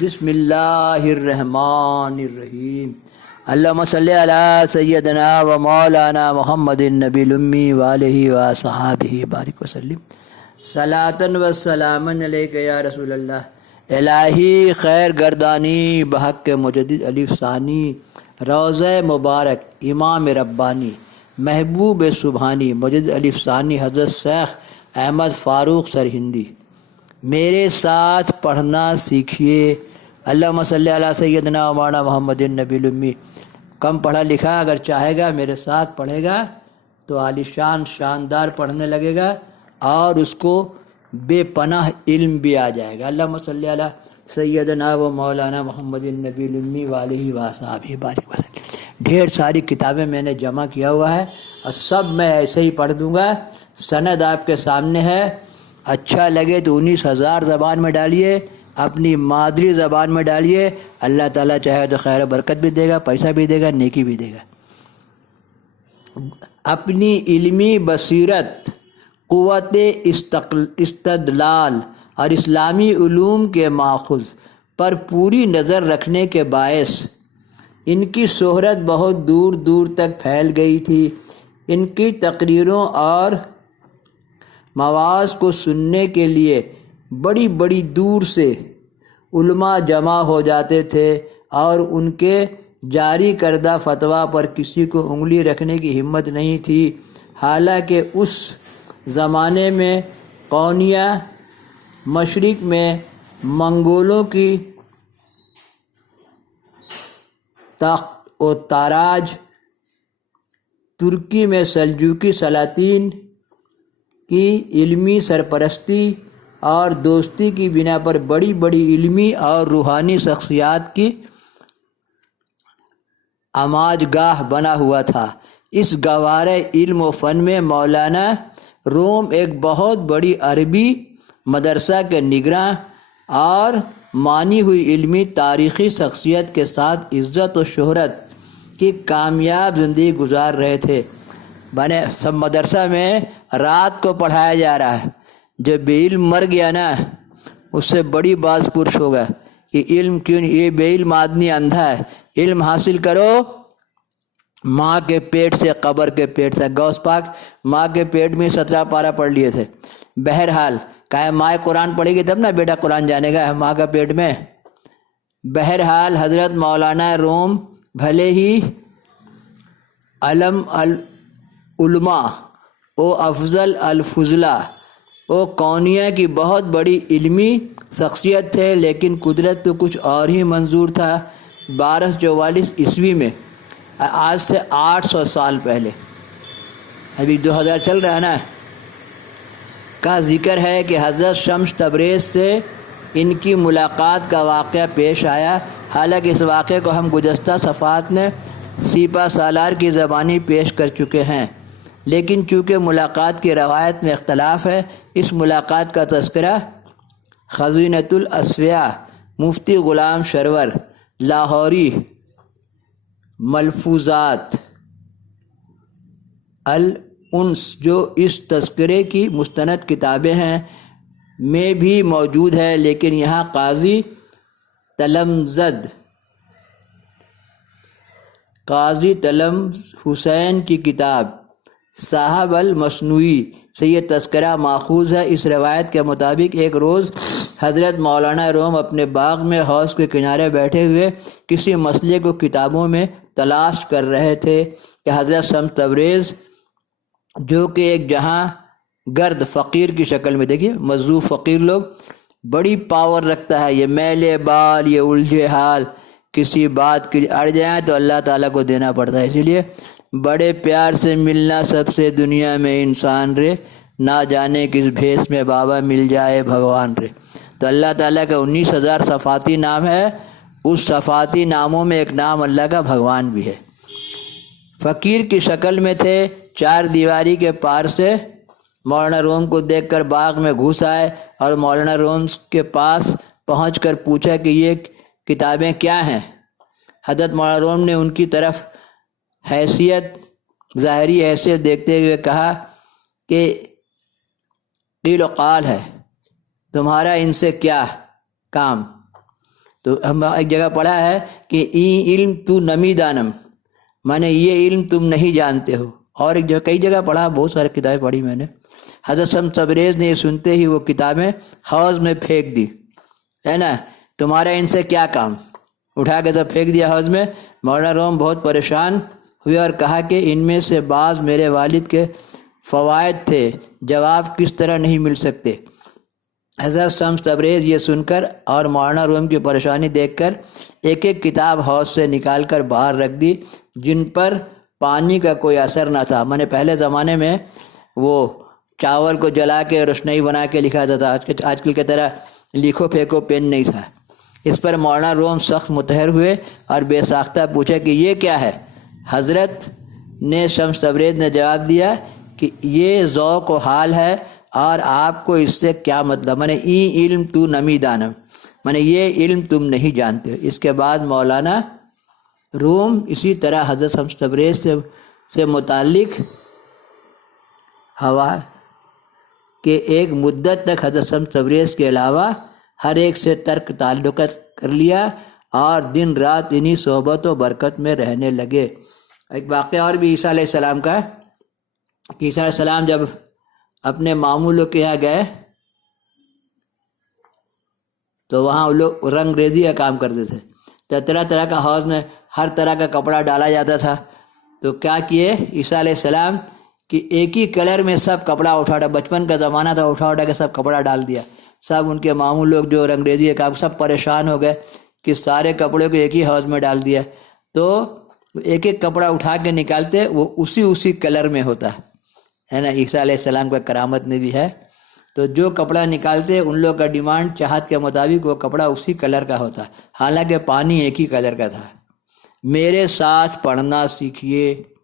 بسم اللہ الرحمن الرحیم۔ اللہم صلی علی سیدنا و مولانا محمد النبی الامی وآلہ وصحابہ بارک وسلم۔ صلاۃ و سلام علیک یا رسول اللہ۔ الہی خیر گردانی بحق مجدد الف ثانی، روضہ مبارک امام ربانی محبوب سبحانی مجدد الف ثانی حضرت شیخ احمد فاروق سرہندی، میرے ساتھ پڑھنا سیکھیے۔ اللہم صلی علی سیدنا و مولانا محمد النبی الامی۔ کم پڑھا لکھا اگر چاہے گا میرے ساتھ پڑھے گا تو عالی شان شاندار پڑھنے لگے گا اور اس کو بے پناہ علم بھی آ جائے گا۔ اللہم صلی علی سیدنا و مولانا محمد النبی الامی وآلہ وصحبہ بارک وسلم۔ ڈھیر ساری کتابیں میں نے جمع کیا ہوا ہے اور سب میں ایسے ہی پڑھ دوں گا۔ سند آپ کے سامنے ہے، اچھا لگے تو 19,000 زبان میں ڈالیے، اپنی مادری زبان میں ڈالیے، اللہ تعالیٰ چاہے تو خیر و برکت بھی دے گا، پیسہ بھی دے گا، نیکی بھی دے گا۔ اپنی علمی بصیرت، قوت استدلال اور اسلامی علوم کے ماخذ پر پوری نظر رکھنے کے باعث ان کی شہرت بہت دور دور تک پھیل گئی تھی۔ ان کی تقریروں اور مواعظ کو سننے کے لیے بڑی بڑی دور سے علماء جمع ہو جاتے تھے اور ان کے جاری کردہ فتویٰ پر کسی کو انگلی رکھنے کی ہمت نہیں تھی۔ حالانکہ اس زمانے میں قونیہ مشرق میں منگولوں کی تخت و تاراج، ترکی میں سلجوقی سلاطین کی علمی سرپرستی اور دوستی کی بنا پر بڑی بڑی علمی اور روحانی شخصیات کی آماج گاہ بنا ہوا تھا۔ اس گہوارہ علم و فن میں مولانا روم ایک بہت بڑی عربی مدرسہ کے نگراں اور مانی ہوئی علمی تاریخی شخصیت کے ساتھ عزت و شہرت کی کامیاب زندگی گزار رہے تھے۔ بنے سب مدرسہ میں رات کو پڑھایا جا رہا ہے، جو بے علم مر گیا نا اس سے بڑی باز پرس ہوگا کہ علم کیوں نہیں، یہ بے علم آدمی اندھا ہے۔ علم حاصل کرو، ماں کے پیٹ سے قبر کے پیٹ تک۔ غوث پاک ماں کے پیٹ میں 17 پارہ پڑھ لیے تھے۔ بہرحال کہا ماں قرآن پڑھے گی تب نا بیٹا قرآن جانے گا، ماں کا پیٹ میں۔ بہرحال حضرت مولانا روم بھلے ہی علم العلماء او افضل الفضلاء او قونیہ کی بہت بڑی علمی شخصیت تھے، لیکن قدرت تو کچھ اور ہی منظور تھا۔ 1244 عیسوی میں، آج سے 800 سال پہلے، ابھی 2000 چل رہا ہے نا، کا ذکر ہے کہ حضرت شمس تبریز سے ان کی ملاقات کا واقعہ پیش آیا۔ حالانکہ اس واقعے کو ہم گزشتہ صفحات میں سیپا سالار کی زبانی پیش کر چکے ہیں، لیکن چونکہ ملاقات کی روایت میں اختلاف ہے، اس ملاقات کا تذکرہ خزینۃ الاصفیاء مفتی غلام شرور لاہوری ملفوظات الانس جو اس تذکرے کی مستند کتابیں ہیں میں بھی موجود ہے، لیکن یہاں قاضی تلمذ حسین کی کتاب صاحب المصنوعی سے یہ تذکرہ ماخوذ ہے۔ اس روایت کے مطابق ایک روز حضرت مولانا روم اپنے باغ میں حوض کے کنارے بیٹھے ہوئے کسی مسئلے کو کتابوں میں تلاش کر رہے تھے کہ حضرت شمس تبریز، جو کہ ایک جہاں گرد فقیر کی شکل میں، دیکھیے مذہوب فقیر لوگ، بڑی پاور رکھتا ہے، یہ میلے بال، یہ الجھے حال، کسی بات کے اڑ جائیں تو اللہ تعالیٰ کو دینا پڑتا ہے۔ اسی لیے بڑے پیار سے ملنا سب سے دنیا میں انسان رے، نہ جانے کس بھیس میں بابا مل جائے بھگوان رے۔ تو اللہ تعالیٰ کا 19,000 صفاتی نام ہے، اس صفاتی ناموں میں ایک نام اللہ کا بھگوان بھی ہے۔ فقیر کی شکل میں تھے، 4 دیواری کے پار سے مولانا روم کو دیکھ کر باغ میں گھس آئے اور مولانا روم کے پاس پہنچ کر پوچھا کہ یہ کتابیں کیا ہیں۔ حضرت مولانا روم نے ان کی طرف ظاہری حیثیت دیکھتے ہوئے کہا کہ قیل و قال ہے، تمہارا ان سے کیا کام؟ تو ہم ایک جگہ پڑھا ہے کہ ای علم تو نمی دانم، مانے یہ علم تم نہیں جانتے ہو. اور ایک جگہ کئی جگہ پڑھا، بہت ساری کتابیں پڑھی میں نے. حضرت شمس تبریز نے یہ سنتے ہی وہ کتابیں حوض میں پھینک دی، ہے نا. تمہارا ان سے کیا کام، اٹھا کے سب پھینک دیا حوض میں. مولانا روم بہت پریشان ہوئے اور کہا کہ ان میں سے بعض میرے والد کے فوائد تھے، جواب کس طرح نہیں مل سکتے. حضرت شمس تبریز یہ سن کر اور مولانا روم کی پریشانی دیکھ کر ایک ایک کتاب حوض سے نکال کر باہر رکھ دی، جن پر پانی کا کوئی اثر نہ تھا. میں نے پہلے زمانے میں وہ چاول کو جلا کے روشنائی بنا کے لکھا جاتا تھا، آج کل کی طرح لکھو پھینکو پین نہیں تھا. اس پر مولانا روم سخت متحر ہوئے اور بے ساختہ پوچھا کہ یہ کیا ہے. حضرت نے شمس تبریز نے جواب دیا کہ یہ ذوق و حال ہے اور آپ کو اس سے کیا مطلب، میں نے ای علم تو نمی دانم، میں نے یہ علم تم نہیں جانتے. اس کے بعد مولانا روم اسی طرح حضرت شمس تبریز سے متعلق ہوا کہ ایک مدت تک حضرت شمس تبریز کے علاوہ ہر ایک سے ترک تعلقات کر لیا اور دن رات انہی صحبت و برکت میں رہنے لگے. ایک واقعہ اور بھی عیسیٰ علیہ السلام کا، کہ عیسیٰ علیہ السلام جب اپنے ماموں لوگ کے یہاں گئے تو وہاں وہ لوگ رنگ ریزی کا کام کرتے تھے، تو طرح طرح کا حوض میں ہر طرح کا کپڑا ڈالا جاتا تھا. تو کیا کیے عیسیٰ علیہ السلام کہ ایک ہی کلر میں سب کپڑا اٹھا، بچپن کا زمانہ تھا، اٹھا کے سب کپڑا ڈال دیا. سب ان کے ماموں لوگ جو رنگ ریزی کا کام، سب پریشان ہو گئے کہ سارے کپڑے کو ایک ہی حوض میں ڈال دیا. تو ایک ایک کپڑا اٹھا کے نکالتے، وہ اسی کلر میں ہوتا ہے نا. عیسیٰ علیہ السلام کا کرامت میں بھی ہے. تو جو کپڑا نکالتے ان لوگ کا ڈیمانڈ چاہت کے مطابق وہ کپڑا اسی کلر کا ہوتا، حالانکہ پانی ایک ہی کلر کا تھا. میرے ساتھ پڑھنا سیکھیے